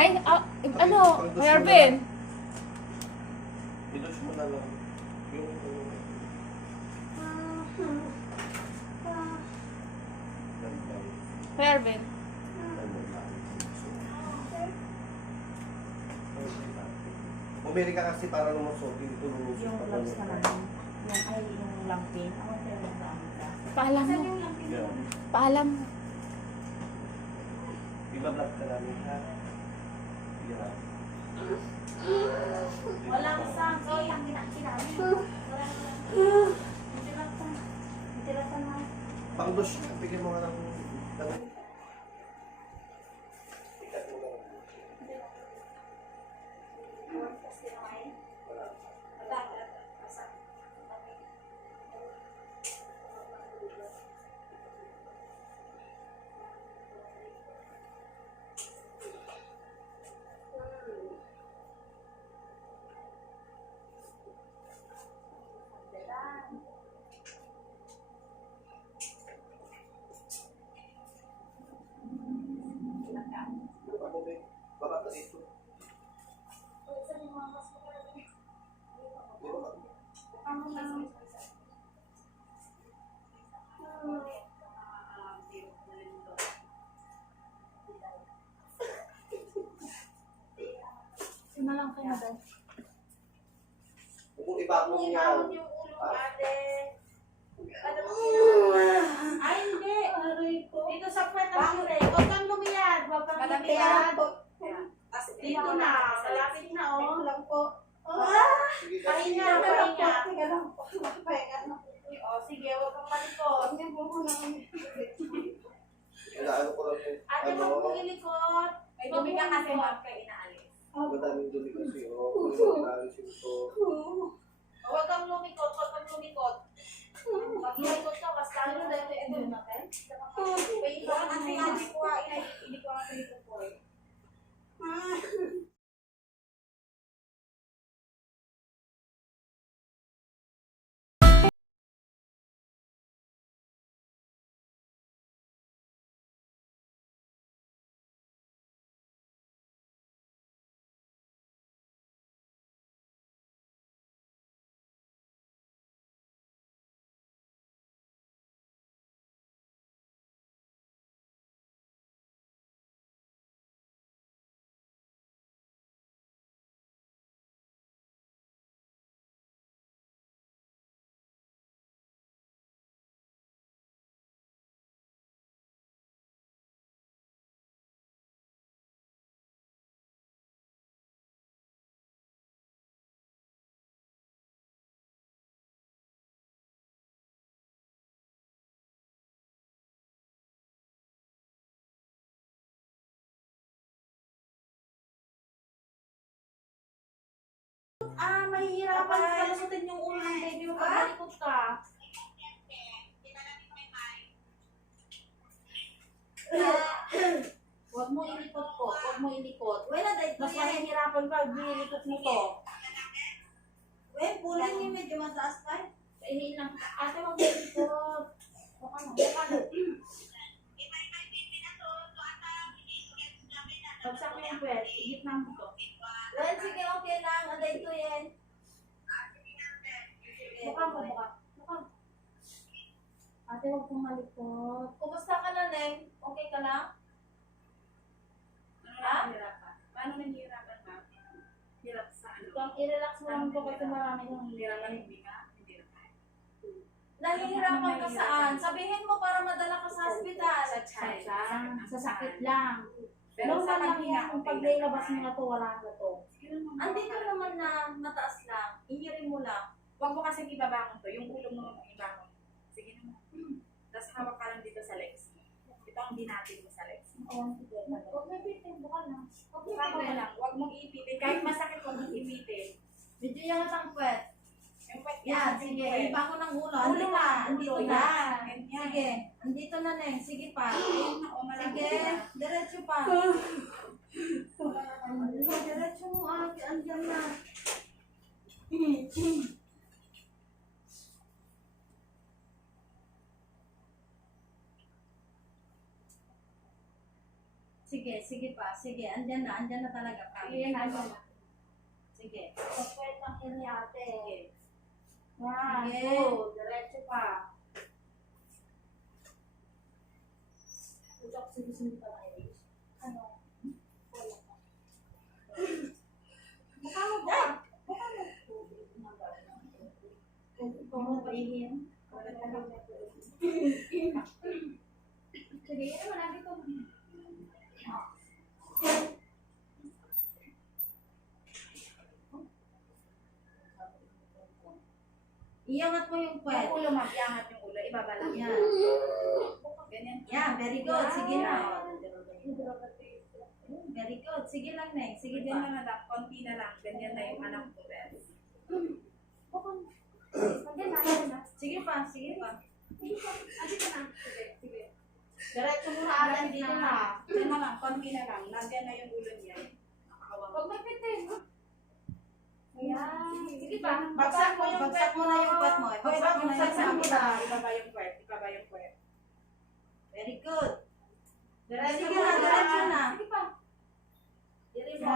Ay, ano, Mervin? Pinush mo na lang. Yung Mervin. Bumili ka kasi para lumusot. Yung tulungan Yung gloves na lang. Yung ay, yung lampin. Ako tayo magdaan ka. Paalam mo. Yeah. Paalam mo. Iba-vlog ka namin ha. Yeah. Walang sangkot. Ang kinakinamin. Itilatan na. Pang-dush. Bigyan mo nga ng... Ikat mo lang. Baka ka dito. Sino lang kayo dahil? Kung iba mo niya. yung ulo ate. Ay, hindi. Dito sa puwet ng sure. Huwag kang lumiyad. Huwag kang lumiyad. Dito na. Malapit na, oh. lang po. Sige, Pahinga, pahinga. Sige lang po. Pahinga na. O, sige, huwag kang malikot. Hindi po ko na kami. Inaano ko lang yung... Ate, huwag mong ilikot. May dumi ka kasi huwag ka inaalis. Madaming dumi kasi. Oh, inalis yung ito. Huwag kang lumikot. Huwag kang lumikot. Pag lumikot ka, mas lalo na ito natin. Wait lang, kasi hindi ko nga ito po eh. Mahihirapan ka palusutin yung ulo ng baby mo pag malikot ka. Huwag mo ilikot po. Huwag mo ilikot. Wala, dahil Mas mahihirapan ka pag nilikot mo to. pulin niyo medyo mataas tayo. Ihiin lang. Ate, huwag mo ilikot. Baka na. Baka na. Pagsak mo yung pwede. Igit na mo to. Well, sige, okay lang. Aday ko yan. Buka mo, buka. Buka. Ate, huwag kong malikot. Kumusta ka na, Neng? Okay ka lang? Paano nahihirapan, ma'am? Hirap sa ano? Kung i-relax mo lang po kasi marami nang Hirapan hindi ka? Hindi na. Nahihirapan ka saan? Sabihin mo para madala ka sa hospital. Sa child. sa sakit lang. Pero Normal sa lang paghinga, yan kung okay paglilabas mo naman. na to, wala na to. Andito naman na mataas lang. Ihirin mo lang. Huwag mo kasi ibabangon to. Yung ulo mo ibangon. Sige naman. Tapos hawak ka lang dito sa legs. Ito ang dinatin mo sa legs. Oo, sige. Huwag may bitin, buka na. Tama mo lang. Huwag mong ipitin. Kahit masakit, huwag mong ipitin. Medyo yan ang puwet. Yung pwede Yan, sige. Iba ko ng ulo. Andito na. Andito na. Yan. Sige. Andito na, Neng. Sige pa. Ayun na, o malaki Sige. na. Diretso pa. Diretso mo. Andyan na. Sige pa. Sige, andyan na talaga. Sige, nandyan na. Sige. Pagpwet ng kini ate. Sige. Yan, Sige. go. Diretso pa. Utak sinusunod pa tayo. Ano? Wala pa. Mukha mo ba? Mukha mo. Kung mo pa ihin. Sige, yan naman natin ko. Iangat mo yung Yung puwet. ulo, ma'am. Iangat yung ulo. Ibaba lang. Yan. Ganyan. Yan, very good. Sige na. Very good. Sige lang, Neng. Sige Sige pa. na, madam. Konti na lang. Ganyan na yung anak ko, Bes. Nandiyan na, nandiyan na. Sige pa. Sige pa. Andito na. Sige, sige. Diretso muna agad dito na. Yan na lang. Konti na lang. Nandiyan na yung ulo niya. Nakakawang. Huwag magpitin. Ayan. Sige pa. Bagsak mo yung Bagsak mo na yung puwet mo. Bagsak mo na yung Bagsak mo puwet na. mo. Ibaba yung puwet. Ibaba yung puwet. Very good. Diretso Sige mo na, diretso na. Sige pa. Dili mo.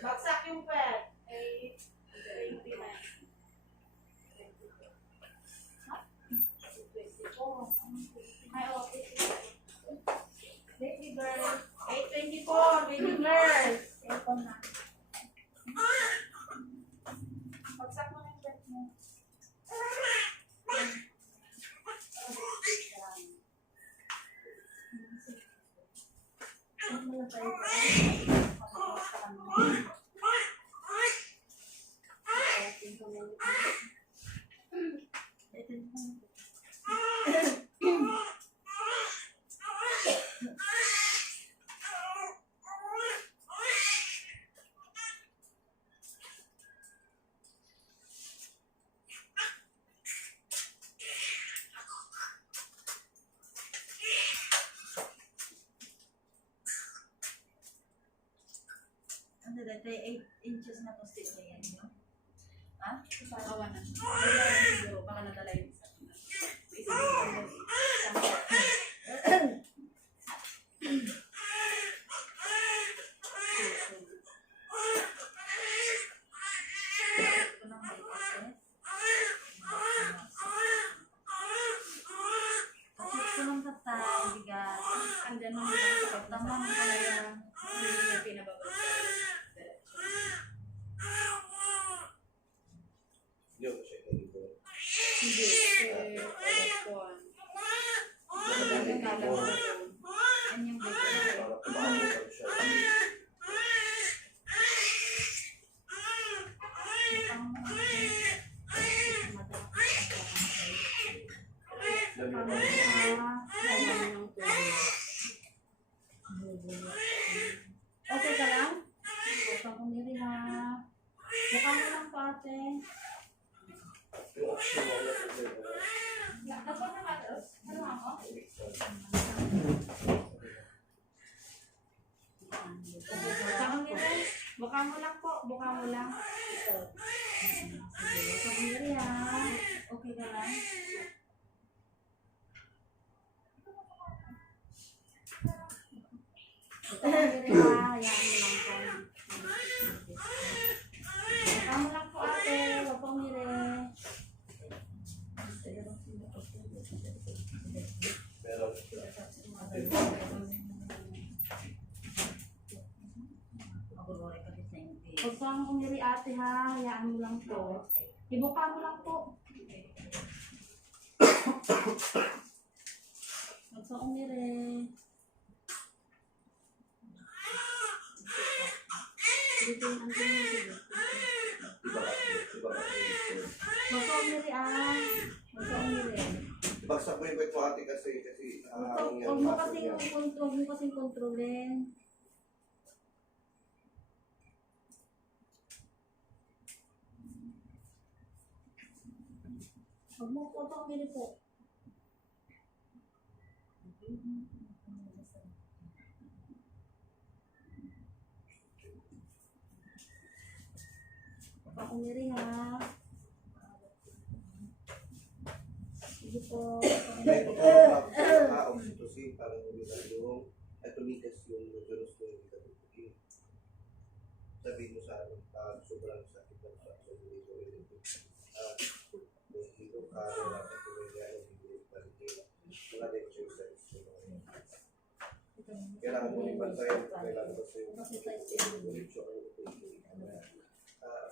Bagsak yung puwet. Eh, 20 na. Ay, okay. Baby girl. 8:24, baby girl. Cellphone na. Bagsak mo na yung puwet mo. Ano dito? 8 inches na po stitch na yan, no? Ha? Awan na. Siguro, baka nadala yung isa. Isa din. Ito lang may kasi. Kasi ko lang tatay, bigat. Andyan mo yung sakit na Tamang ko na yan. hindi niya pinababag. Yun, siya dito. Hindi. Electron. Yung kala mo. Yan yung bigat. Para kumakain siya. Okay ka lang? Huwag kang umiri ha. Mukha mo lang po ate. Yung action mo, Dapat na ba? Ano ako? Huwag kang umiri. Mukha mo lang po. Mukha mo lang. Sige, huwag kang umiri ha. Okay ka lang? Huwag kang umiri ha. Hayaan mo lang po. Mukha mo lang po ate. Huwag kang umiri. pero Huwag kang umiri ate ha. Hayaan mo lang po. Ibuka mo lang po. Huwag kang umiri. Dito yung antin mo. Huwag kang umiri ah. Huwag kang umiri. ibagsak mo yung kwet mo ate kasi Huwag mo kasing kontrolin. Huwag kang umiri po. Huwag kang umiri ha. Sige po. may pagkakao oxytocin parang yung tumigas yung uterus mo hindi ka tutukin. Sabihin mo sa akin, sobrang sakit ng sa dito dito ka dapat tumigyan ng hindi palitin. Mga exercise. Kailangan mo ipantayan, kailangan mo sa yung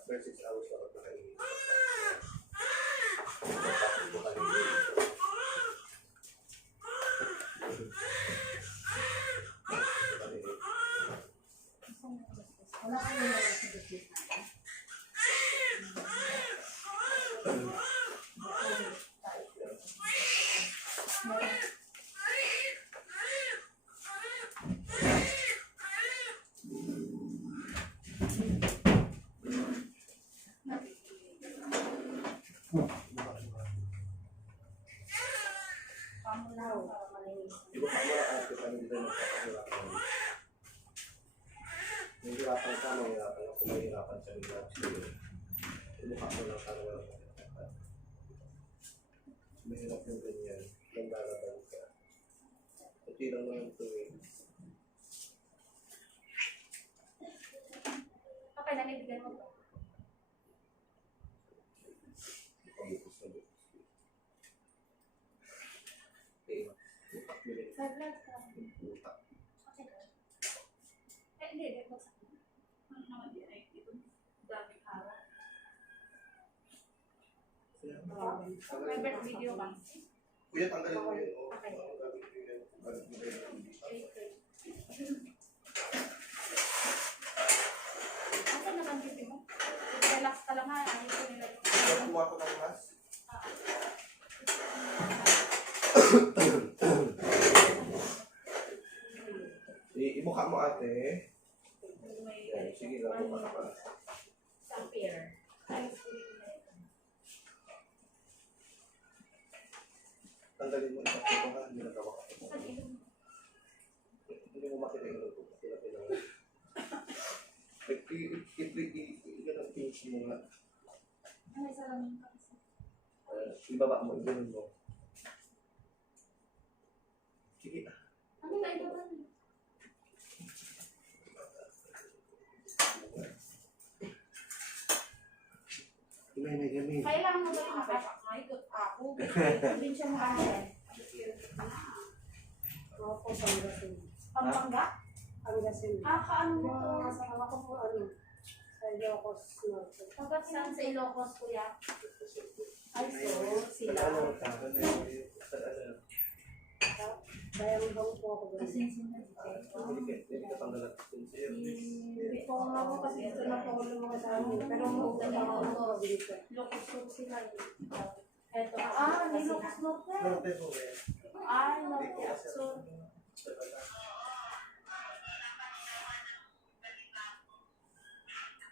first 6 hours dapat nakainit. Wala ka nila sa business natin. Pamulaw para malinis. Iba ka mo lang kasi kami dito nagpapahirapan. Nahihirapan ka, mahirapan ako, mahirapan sa mga sa'yo. Iba mo lang sana walang mahirapan. Mahirap yung ganyan, nagdaraban ka. Pati lang naman ito eh. Okay, nanibigyan mo to. Pagbukas na bukas. Okay, bukas mo rin. High blood ka. Bukas. Okay. Hindi, hindi ko sa Ano naman din ay ito. Daming araw. may birth video ba? Kuya, tanggalin mo yun. Tanggalin mo yun. Tanggalin mo yun. Asan naman dito mo? Relax ka lang ha. Ano ko nila? Kuha ko ng mas. Imukha mo ate. Yan, sige lang, mukha ka. Sa pair. Tanggalin mo ito ha, hindi nagawa ka. Hindi mo makita yung luto. Ilan ang pinch mo nga. Ano isa lang? Ibaba mo, ibaba mo. Sige. Ano na ito ba? Gamay. Kailangan mo ba yung Maikot ako. probinsya mo ano yan? Ako po sa Pangasinan. Pampanga? Pangasinan. Kaano mo to? Yung asawa ko po ano, sa Ilocos Norte. Pagkat saan sa Ilocos, kuya? Ay, so, sila. Ano ka? Bayan bang po ako doon. Hindi ka tanggalan. Hindi po ako kasi ito na po ako lumakas sa amin. Pero umuwi ako ng probinsya. Ilocos Sur sila. Eto. Ilocos Norte. Norte po eh. Ilocos Sur.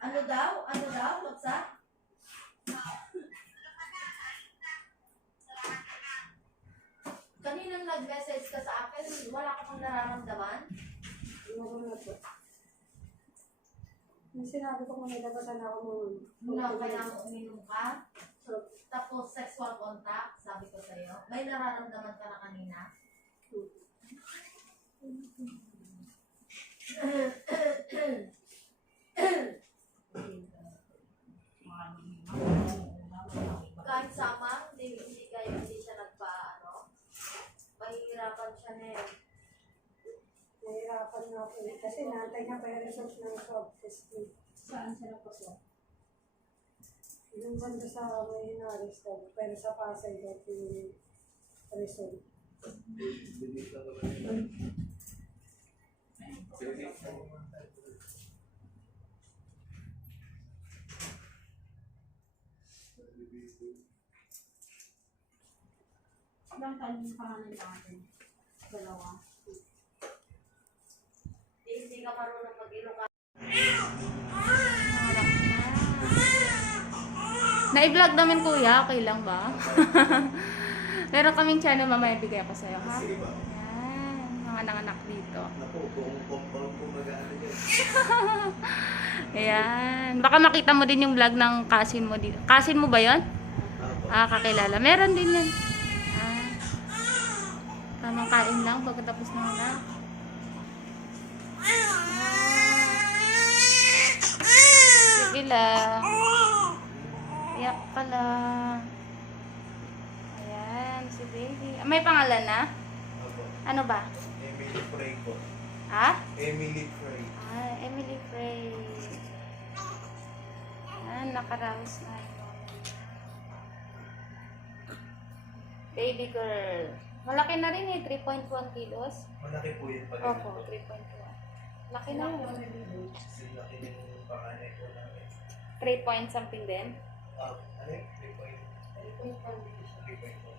Ano daw? Ano daw? What's that? Kaninang nag-message ka sa akin, wala ka pang nararamdaman? Ano na po. Yung sinabi ko kung nilabatan ako noon. Mula kaya mo uminom ka? So, Tapos sexual contact, sabi ko sa'yo. May nararamdaman ka na kanina? Kahit sama, hindi siya mahihirapan siya na yun. nahirapan na ako eh. Kasi naantay na pa yung result ng swab test ko. Saan siya nagpasok? Yung banda sa may hinaris ko, pero sa Pasay dati yung result. Bilis lang naman yun. Bilis lang naman. Ilang taon yung pangalan natin? Dalawa. Hindi ka marunong mag-Ilocano. Na-vlog namin kuya, okay lang ba? Meron kaming channel, mamaya bigay ako sa'yo, ha? Sige ba? Yan, mga nanganak dito. Naku, buong compound po mag-ano yan. Ayan. Baka makita mo din yung vlog ng cousin mo dito. Cousin mo ba yon? Ah, kakilala. Meron din yan. Ah. Tamang kain lang pagkatapos ng anak. pala. Ayan, si baby. May pangalan na? Opo. Ano ba? Emily Frey po. Ha? Emily Frey. Ah, Emily Frey. Ayan, nakaraos na yun. Baby girl. Malaki na rin eh, 3.1 kilos. Malaki po yun pag Opo, 3.1. Laki na yun. Kasi laki ng panganay ko namin. 3 point something din. Ano yun? 3.1. 3.1.